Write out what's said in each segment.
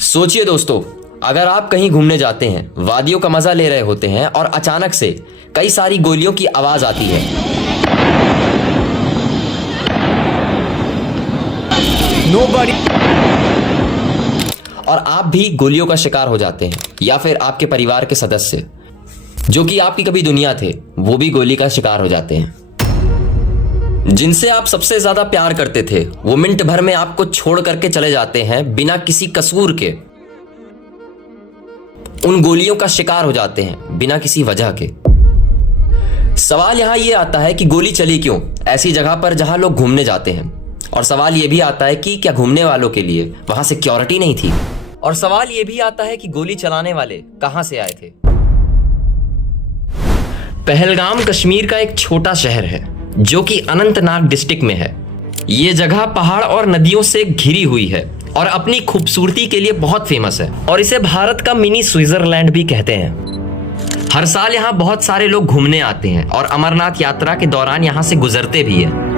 सोचिए दोस्तों, अगर आप कहीं घूमने जाते हैं, वादियों का मजा ले रहे होते हैं और अचानक से कई सारी गोलियों की आवाज आती है। Nobody... और आप भी गोलियों का शिकार हो जाते हैं, या फिर आपके परिवार के सदस्य जो कि आपकी कभी दुनिया थे, वो भी गोली का शिकार हो जाते हैं। जिनसे आप सबसे ज्यादा प्यार करते थे, वो मिनट भर में आपको छोड़ करके चले जाते हैं बिना किसी कसूर के। उन गोलियों का शिकार हो जाते हैं बिना किसी वजह के। सवाल यहां यह आता है कि गोली चली क्यों ऐसी जगह पर जहां लोग घूमने जाते हैं। और सवाल यह भी आता है कि क्या घूमने वालों के लिए वहां सिक्योरिटी नहीं थी। और सवाल यह भी आता है कि गोली चलाने वाले कहां से आए थे। पहलगाम कश्मीर का एक छोटा शहर है जो कि अनंतनाग डिस्ट्रिक्ट में है। ये जगह पहाड़ और नदियों से घिरी हुई है और अपनी खूबसूरती के लिए बहुत फेमस है और इसे भारत का मिनी स्विट्जरलैंड भी कहते हैं। हर साल यहाँ बहुत सारे लोग घूमने आते हैं और अमरनाथ यात्रा के दौरान यहाँ से गुजरते भी हैं।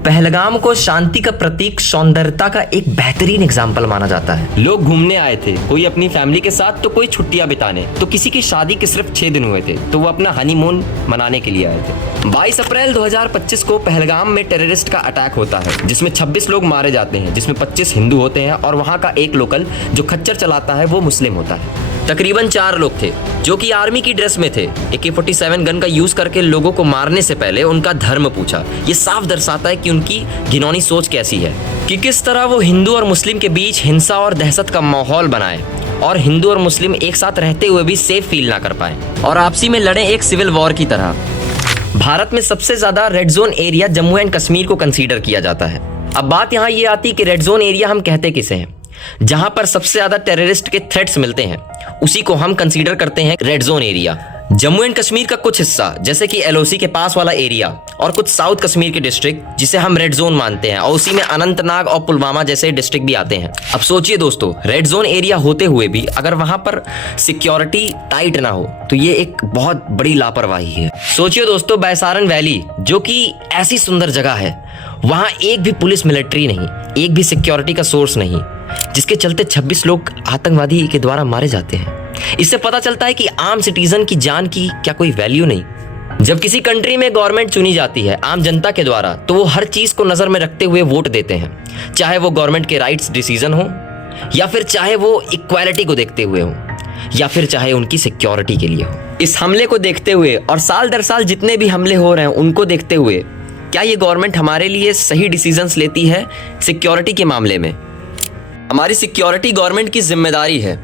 पहलगाम को शांति का प्रतीक, सौंदर्यता का एक बेहतरीन एग्जाम्पल माना जाता है। लोग घूमने आए थे, कोई अपनी फैमिली के साथ तो कोई छुट्टियां बिताने, तो किसी की शादी के सिर्फ 6 दिन हुए थे तो वो अपना हनीमून मनाने के लिए आए थे। 22 अप्रैल 2025 को पहलगाम में टेररिस्ट का अटैक होता है जिसमें 26 लोग मारे जाते हैं, जिसमें 25 हिंदू होते हैं और वहाँ का एक लोकल जो खच्चर चलाता है वो मुस्लिम होता है। तकरीबन 4 लोग थे जो कि आर्मी की ड्रेस में थे। AK-47 गन का यूज करके लोगों को मारने से पहले उनका धर्म पूछा। ये साफ दर्शाता है कि उनकी घिनौनी सोच कैसी है, कि किस तरह वो हिंदू और मुस्लिम के बीच हिंसा और दहशत का माहौल बनाए और हिंदू और मुस्लिम एक साथ रहते हुए भी सेफ फील ना कर पाए और आपसी में लड़े एक सिविल वॉर की तरह। भारत में सबसे ज्यादा red zone area Jammu and Kashmir को कंसीडर किया जाता है। अब बात यहाँ ये आती कि रेड जोन एरिया हम कहते किसे हैं। जहां पर सबसे ज्यादा टेररिस्ट के थ्रेट्स मिलते हैं उसी को हम कंसीडर करते हैं red zone area. Jammu and Kashmir का कुछ हिस्सा जैसे कि LOC के पास वाला एरिया और कुछ साउथ कश्मीर के डिस्ट्रिक्ट जिसे हम रेड जोन मानते हैं और उसी में अनंतनाग और पुलवामा जैसे डिस्ट्रिक्ट भी आते हैं। अब सोचिए दोस्तों, रेड जोन एरिया होते हुए भी अगर वहां पर सिक्योरिटी टाइट ना हो तो ये एक बहुत बड़ी लापरवाही है। सोचिए दोस्तों, बैसारन वैली जो कि ऐसी सुंदर जगह है, वहां एक भी पुलिस मिलिट्री नहीं, एक भी सिक्योरिटी का सोर्स नहीं, जिसके चलते 26 लोग आतंकवादी के द्वारा मारे जाते हैं। इससे पता चलता है कि आम सिटीजन की जान की क्या कोई वैल्यू नहीं। जब किसी कंट्री में गवर्नमेंट चुनी जाती है आम जनता के द्वारा, तो वो हर चीज को नजर में रखते हुए वोट देते हैं, चाहे वो गवर्नमेंट के राइट्स डिसीजन हो, या फिर चाहे वो इक्वालिटी को देखते हुए हो, या फिर चाहे उनकी सिक्योरिटी के लिए हो। इस हमले को देखते हुए और साल दर साल जितने भी हमले हो रहे हैं उनको देखते हुए, क्या ये गवर्नमेंट हमारे लिए सही डिसीजंस लेती है सिक्योरिटी के मामले में? हमारी सिक्योरिटी गवर्नमेंट की जिम्मेदारी है।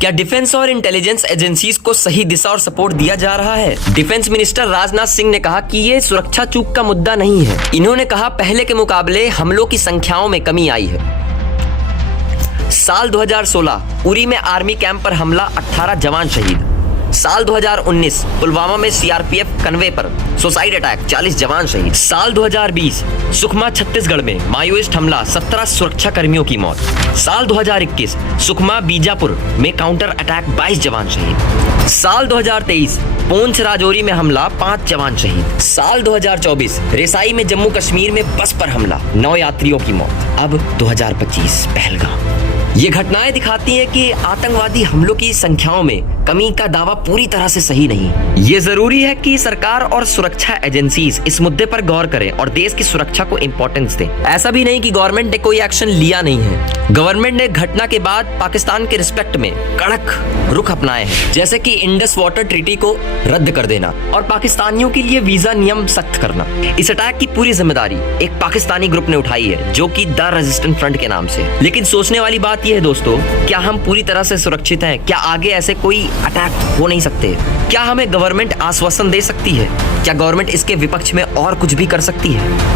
क्या डिफेंस और इंटेलिजेंस एजेंसीज को सही दिशा और सपोर्ट दिया जा रहा है? डिफेंस मिनिस्टर राजनाथ सिंह ने कहा कि ये सुरक्षा चूक का मुद्दा नहीं है। इन्होंने कहा पहले के मुकाबले हमलों की संख्याओं में कमी आई है। साल 2016 उरी में आर्मी कैंप पर हमला, 18 जवान शहीद। साल 2019 पुलवामा में CRPF कन्वे पर सुसाइड अटैक, 40 जवान शहीद। साल 2020 सुकमा छत्तीसगढ़ में माओइस्ट हमला, 17 सुरक्षा कर्मियों की मौत। साल 2021 सुकमा बीजापुर में काउंटर अटैक, 22 जवान शहीद। साल 2023 पूंछ राजौरी में हमला, 5 जवान शहीद। साल 2024 रेसाई में जम्मू कश्मीर में बस पर हमला, 9 यात्रियों की मौत। अब 2025 पहलगाम। ये घटनाएं दिखाती हैं कि आतंकवादी हमलों की संख्याओं में कमी का दावा पूरी तरह से सही नहीं। ये जरूरी है कि सरकार और सुरक्षा एजेंसीज इस मुद्दे पर गौर करें और देश की सुरक्षा को इंपॉर्टेंस दें। ऐसा भी नहीं कि गवर्नमेंट ने कोई एक्शन लिया नहीं है। गवर्नमेंट ने घटना के बाद पाकिस्तान के रिस्पेक्ट में कड़क रुख अपनाए हैं, जैसे कि इंडस वाटर ट्रीटी को रद्द कर देना और पाकिस्तानियों के लिए वीजा नियम सख्त करना। इस अटैक की पूरी जिम्मेदारी एक पाकिस्तानी ग्रुप ने उठाई है जो कि द रेजिस्टेंट फ्रंट के नाम से। लेकिन सोचने वाली बात यह है दोस्तों, क्या हम पूरी तरह से सुरक्षित हैं? क्या आगे ऐसे कोई अटैक हो नहीं सकते? क्या हमें गवर्नमेंट आश्वासन दे सकती है? क्या गवर्नमेंट इसके विपक्ष में और कुछ भी कर सकती है?